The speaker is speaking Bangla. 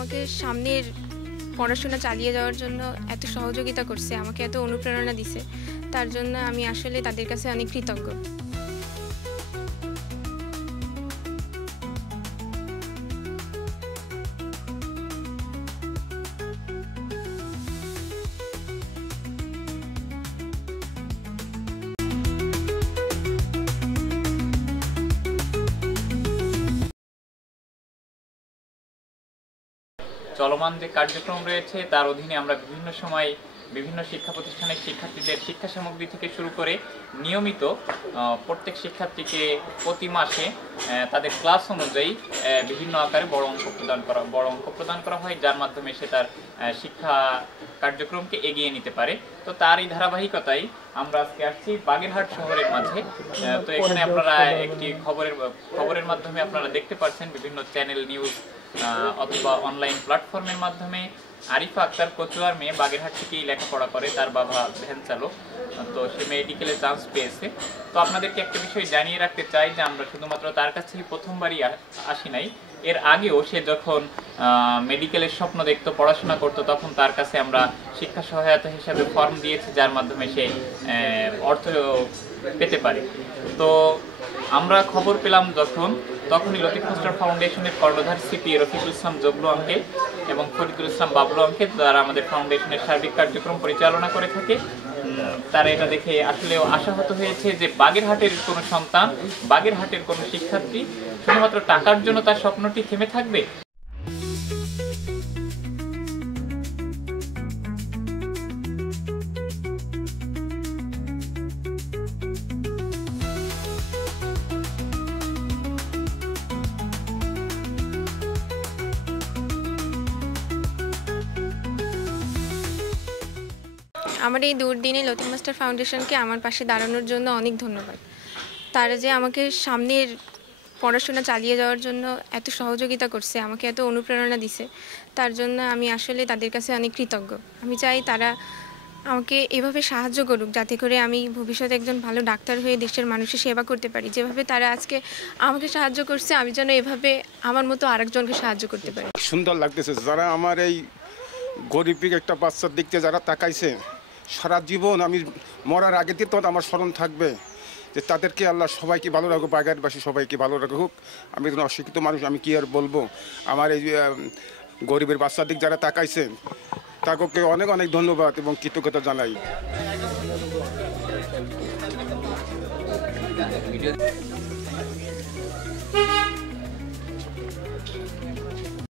আমাকে সামনের পড়াশোনা চালিয়ে যাওয়ার জন্য এত সহযোগিতা করছে, আমাকে এত অনুপ্রেরণা দিছে, তার জন্য আমি আসলে তাদের কাছে অনেক কৃতজ্ঞ। চলমান যে কার্যক্রম রয়েছে তার অধীনে আমরা বিভিন্ন সময় বিভিন্ন শিক্ষা প্রতিষ্ঠানের শিক্ষার্থীদের শিক্ষা সামগ্রী থেকে শুরু করে নিয়মিত প্রত্যেক শিক্ষার্থীকে প্রতি মাসে তাদের ক্লাস অনুযায়ী বিভিন্ন আকারে বড় অঙ্ক প্রদান করা হয়, যার মাধ্যমে সে তার শিক্ষা কার্যক্রমকে এগিয়ে নিতে পারে। তো তার এই ধারাবাহিকতায় আমরা আজকে আসছি বাগেরহাট শহরের মাঝে। তো এখানে আপনারা একটি খবরের মাধ্যমে আপনারা দেখতে পাচ্ছেন বিভিন্ন চ্যানেল নিউজ অথবা অনলাইন প্ল্যাটফর্মের মাধ্যমে আরিফা আক্তার কচুয়ার মেয়ে বাগেরহাট থেকেই লেখাপড়া করে, তার বাবা ভ্যান চালক, তো সে মেডিকেলে চান্স পেয়েছে। তো আপনাদেরকে একটা বিষয় জানিয়ে রাখতে চাই যে আমরা শুধুমাত্র তার কাছেই প্রথমবারই আসি নাই, এর আগেও সে যখন মেডিকেলের স্বপ্ন দেখতো, পড়াশোনা করতো, তখন তার কাছে আমরা শিক্ষা সহায়তা হিসাবে ফর্ম দিয়েছি, যার মাধ্যমে সে অর্থ পেতে পারে। তো আমরা খবর পেলাম তখনই লতিফ মাস্টার ফাউন্ডেশনের কর্ণধার সিপি রফিকুল ইসলাম জগলু আঙ্কেল এবং ফরিদুল ইসলাম বাবলু আঙ্কেল, যারা আমাদের ফাউন্ডেশনের সার্বিক কার্যক্রম পরিচালনা করে থাকে, তারা এটা দেখে আসলেও আশাহত হয়েছে যে বাগেরহাটের কোনো সন্তান, বাগেরহাটের কোনো শিক্ষার্থী শুধুমাত্র টাকার জন্য তার স্বপ্নটি থেমে থাকবে। আমার এই দুর্দিনে লতিফ মাস্টার ফাউন্ডেশনকে আমার পাশে দাঁড়ানোর জন্য অনেক ধন্যবাদ। তারা যে আমাকে সামনের পড়াশোনা চালিয়ে যাওয়ার জন্য এত সহযোগিতা করছে, আমাকে এত অনুপ্রেরণা দিছে, তার জন্য আমি আসলে তাদের কাছে অনেক কৃতজ্ঞ। আমি চাই তারা আমাকে এভাবে সাহায্য করুক, যাতে করে আমি ভবিষ্যতে একজন ভালো ডাক্তার হয়ে দেশের মানুষের সেবা করতে পারি। যেভাবে তারা আজকে আমাকে সাহায্য করছে, আমি যেন এভাবে আমার মতো আরেকজনকে সাহায্য করতে পারি। সুন্দর লাগতেছে যারা আমার এই গরিবের একটা বাচ্চার দিক থেকে যারা তাকাইছে, সারা জীবন আমি মরার আগে দিয়ে তো আমার স্মরণ থাকবে যে তাদেরকে আল্লাহ সবাইকে ভালো রাখুক, বাগেরহাটবাসী সবাইকে ভালো রাখুক। আমি একজন অশিক্ষিত মানুষ, আমি কি আর বলবো। আমার এই গরিবের বাচ্চার দিক যারা তাকাইছে তাকে অনেক অনেক ধন্যবাদ এবং কৃতজ্ঞতা জানাই।